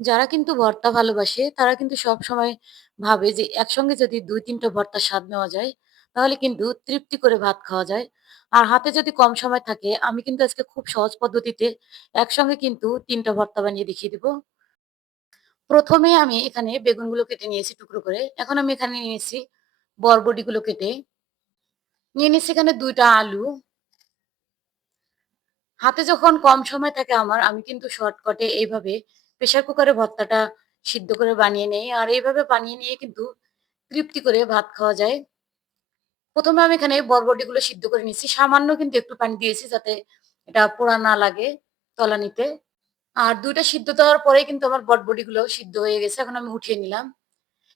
যারা কিন্তু ভর্তা ভালোবাসে তারা কিন্তু সবসময় ভাবে যে একসঙ্গে যদি ২-৩ টা ভর্তার স্বাদ নেওয়া যায়, তাহলে কিন্তু তৃপ্তি করে ভাত খাওয়া যায়। আর হাতে যদি কম সময় থাকে, আমি কিন্তু আজকে খুব সহজ পদ্ধতিতে একসঙ্গে কিন্তু ৩ টা ভর্তা বানিয়ে দেখিয়ে দিব। ১ম এ আমি এখানে বেগুনগুলো কেটে নিয়েছি টুকরো করে। এখন আমি এখানে নিয়েছি বরবটিগুলো কেটে। নিয়ে নিচ্ছি এখানে ২ টা আলু। হাতে যখন কম সময় থাকে আমার, আমি কিন্তু শর্টকাটে এইভাবে প্রেশার কুকারে ভর্তাটা সিদ্ধ করে বানিয়ে নেই। আর এইভাবে বানিয়ে নিয়ে কিন্তু তৃপ্তি করে ভাত খাওয়া যায়। ১ম এ আমি এখানে বরবটিগুলো সিদ্ধ করে নিচ্ছি। সামান্য কিন্তু একটু পানি দিয়েছি যাতে এটা পোড়া না লাগে তলানিতে। আর ২ টা সিদ্ধ দেওয়ার পরেই কিন্তু আমার বটবটিগুলো সিদ্ধ হয়ে গেছে। এখন আমি উঠিয়ে নিলাম।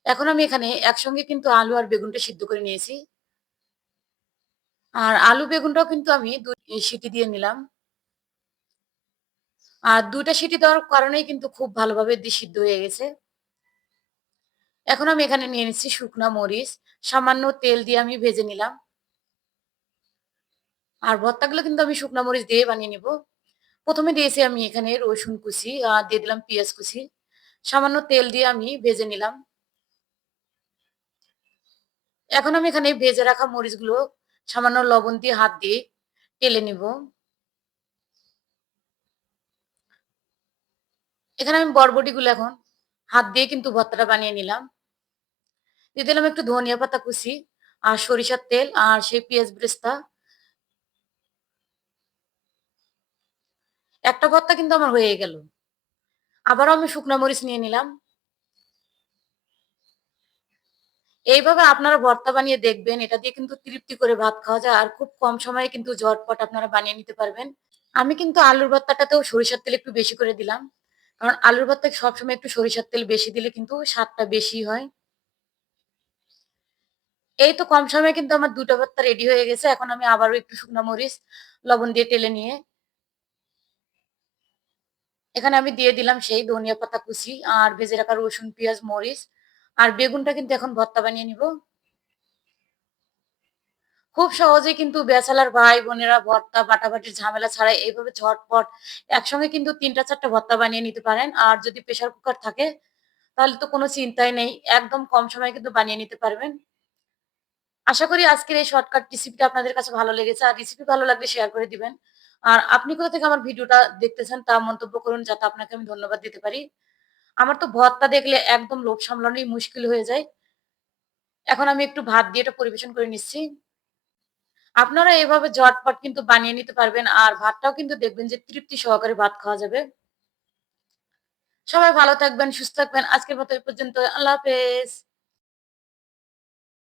এখন আমি এখানে একসঙ্গে কিন্তু আলু আর বেগুনটা সিদ্ধ করে নিয়েছি। আর আলু বেগুনটাও কিন্তু আমি ২ সিটি দিয়ে নিলাম। আর ২ টা সিটি দেওয়ার কারণেই কিন্তু খুব ভালোভাবে সিদ্ধ হয়ে গেছে। এখন আমি এখানে নিয়ে নিচ্ছি শুকনা মরিচ। সামান্য তেল দিয়ে আমি ভেজে নিলাম। আর ভর্তাগুলো কিন্তু আমি শুকনা মরিচ দিয়ে বানিয়ে নিব। ১ম এ দিয়েছি আমি এখানে রসুন কুচি, দিয়ে দিলাম পেঁয়াজ কুচি। সামান্য তেল দিয়ে আমি ভেজে নিলাম। এখন আমি এখানে ভেজে রাখা মরিচগুলো সামান্য লবণ দিয়ে হাত দিয়ে টেলে নিব। এখানে আমি বরবটিগুলো এখন হাত দিয়ে কিন্তু ভর্তাটা বানিয়ে নিলাম। দিয়ে দিলাম একটু ধনিয়া পাতা কুচি আর সরিষার তেল আর সেই পেঁয়াজ বেরেস্তা। একটা ভর্তা কিন্তু আমার হয়ে গেল। আবারও আমি শুকনা মরিচ নিয়ে নিলাম। এইভাবে আপনারা ভর্তা বানিয়ে দেখবেন। এটা দিয়ে কিন্তু তৃপ্তি করে ভাত খাওয়া যায়। আর খুব কম সময়ে কিন্তু ঝটপট আপনারা বানিয়ে নিতে পারবেন। আমি কিন্তু আলুর ভর্তাটাতেও সরিষার তেল একটু বেশি করে দিলাম। কারণ আলুর ভর্তায় সবসময় একটু সরিষার তেল বেশি দিলে কিন্তু স্বাদটা বেশি হয়। এই তো কম সময়ে কিন্তু আমার ২ টা ভর্তা রেডি হয়ে গেছে। এখন আমি আবারও একটু শুকনা মরিচ লবণ দিয়ে টেলে নিয়ে এখানে আমি দিয়ে দিলাম সেই ধনিয়া পাতা কুচি আর ভেজে রাখা রসুন, পেঁয়াজ, মরিচ আর বেগুনটা কিন্তু এখন ভর্তা বানিয়ে নিব। খুব সহজেই কিন্তু ব্যাচেলর ভাই-বোনেরা ভর্তা বাটাবাটির ঝামেলা ছাড়াই এইভাবে ঝটপট একসঙ্গে কিন্তু ৩ টা ৪ টা ভর্তা বানিয়ে নিতে পারেন। আর যদি প্রেশার কুকার থাকে তাহলে তো কোনো চিন্তাই নেই। একদম কম সময়ে কিন্তু বানিয়ে নিতে পারবেন। আশা করি আজকের এই শর্টকাট রেসিপিটা আপনাদের কাছে ভালো লেগেছে। আর রেসিপি ভালো লাগলে শেয়ার করে দিবেন। আর আপনি কোথা থেকে আমার ভিডিওটা দেখতেছেন তা মন্তব্য করুন যাতে আপনাকে আমি ধন্যবাদ দিতে পারি। আমার তো ভর্তা দেখলে একদম লোভ সামলানোই মুশকিল হয়ে যায়। এখন আমি একটু ভাত দিয়ে এটা পরিবেশন করে নিচ্ছি। আপনারা এভাবে ঝটপট কিন্তু বানিয়ে নিতে পারবেন। আর ভাতটাও কিন্তু দেখবেন যে তৃপ্তি সহকারে ভাত খাওয়া যাবে। সবাই ভালো থাকবেন, সুস্থ থাকবেন। আজকের মতো এই পর্যন্ত। আল্লাহ হাফেজ।